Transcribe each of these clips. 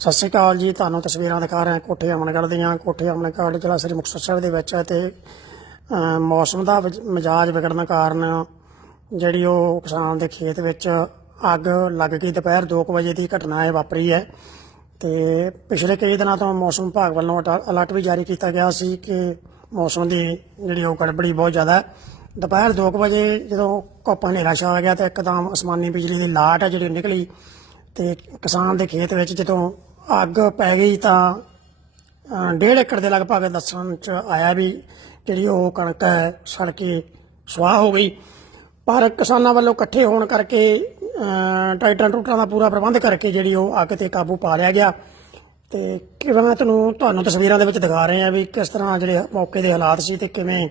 ਸਤਿ ਸ਼੍ਰੀ ਅਕਾਲ ਜੀ, ਤੁਹਾਨੂੰ ਤਸਵੀਰਾਂ ਦਿਖਾ ਰਹੇ ਹਾਂ ਕੋਠੇ ਅਮਨਗੜ੍ਹ ਦੀਆਂ। ਕੋਠੇ ਅਮਨਗੜ੍ਹ ਜ਼ਿਲ੍ਹਾ ਸ੍ਰੀ ਮੁਕਤਸਰ ਸਾਹਿਬ ਦੇ ਵਿੱਚ ਹੈ ਤੇ ਮੌਸਮ ਦਾ ਵਜ- ਮਿਜਾਜ ਵਿਗੜਨ ਕਾਰਨ ਜਿਹੜੀ ਉਹ ਕਿਸਾਨ ਦੇ ਖੇਤ ਵਿੱਚ ਅੱਗ ਲੱਗ ਗਈ। ਦੁਪਹਿਰ 2 ਵਜੇ ਦੀ ਘਟਨਾ ਇਹ ਵਾਪਰੀ ਹੈ ਤੇ ਪਿਛਲੇ ਕਈ ਦਿਨਾਂ ਤੋਂ ਮੌਸਮ ਵਿਭਾਗ ਵੱਲੋਂ ਅਟ- ਅਲਰਟ ਵੀ ਜਾਰੀ ਕੀਤਾ ਗਿਆ ਸੀ ਕਿ ਮੌਸਮ ਦੀ ਜਿਹੜੀ ਉਹ ਗੜਬੜੀ ਬਹੁਤ ਜ਼ਿਆਦਾ ਹੈ। ਦੁਪਹਿਰ 2 ਵਜੇ ਜਦੋਂ ਕੋਪਾ ਹਨੇਰਾ ਛਾ ਗਿਆ ਤਾਂ ਇੱਕਦਮ ਅਸਮਾਨੀ ਬਿਜਲੀ ਦੀ ਲਾਟ ਹੈ ਜਿਹੜੀ ਨਿਕਲੀ ਤੇ ਕਿਸਾਨ ਦੇ ਖੇਤ ਵਿੱਚ ਜਦੋਂ ਅੱਗ ਪੈ ਗਈ ਤਾਂ ਡੇਢ ਏਕੜ ਦੇ ਲਗਭਗ ਦੱਸਣ ਚ ਆਇਆ ਵੀ ਜਿਹੜੀ ਉਹ ਕਣਕ ਹੈ, ਸੜ ਕੇ ਸੁਆਹ ਹੋ ਗਈ। ਪਰ ਕਿਸਾਨਾਂ ਵੱਲੋਂ ਇਕੱਠੇ ਹੋਣ ਕਰਕੇ ਟਾਈਟਰਾਂ ਟਰੈਕਟਰਾਂ ਟੂਟਰਾਂ ਦਾ ਪੂਰਾ ਪ੍ਰਬੰਧ ਕਰਕੇ ਜਿਹੜੀ ਉਹ ਅੱਗ ਤੇ ਕਾਬੂ ਪਾ ਲਿਆ ਗਿਆ। ਤੇ ਕਿਵੇਂ ਮੈਂ ਤੁਹਾਨੂੰ ਤੁਹਾਨੂੰ ਤਸਵੀਰਾਂ ਦੇ ਵਿੱਚ ਦਿਖਾ ਰਹੇ ਆ ਵੀ ਕਿਸ ਤਰ੍ਹਾਂ ਜਿਹੜੇ ਮੌਕੇ ਦੇ ਹਾਲਾਤ ਸੀ ਤੇ ਕਿਵੇਂ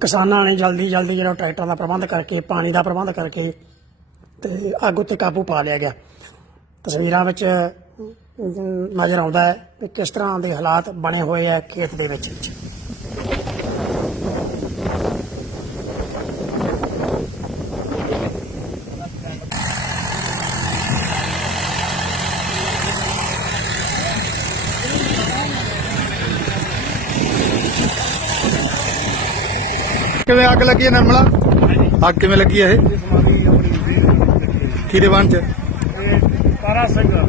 ਕਿਸਾਨਾਂ ਨੇ ਜਲਦੀ ਜਲਦੀ ਜਿਹੜਾ ਟਰੈਕਟਰਾਂ ਦਾ ਪ੍ਰਬੰਧ ਕਰਕੇ, ਪਾਣੀ ਦਾ ਪ੍ਰਬੰਧ ਕਰਕੇ ਤੇ ਅੱਗ ਉੱਤੇ ਕਾਬੂ ਪਾ ਲਿਆ ਗਿਆ। ਤਸਵੀਰਾਂ ਵਿੱਚ ਨਜ਼ਰ ਆਉਂਦਾ ਹੈ ਕਿ ਕਿਸ ਤਰ੍ਹਾਂ ਦੇ ਹਾਲਾਤ ਬਣੇ ਹੋਏ ਆ ਖੇਤ ਦੇ ਵਿੱਚ। ਕਿਵੇਂ ਅੱਗ ਲੱਗੀ ਹੈ ਨਰਮਲਾ? ਅੱਗ ਕਿਵੇਂ ਲੱਗੀ ਹੈ ਇਹ? ਕਿਹਦੇ ਵਣ ਚ? ਤਾਰਾ ਸਿੰਘ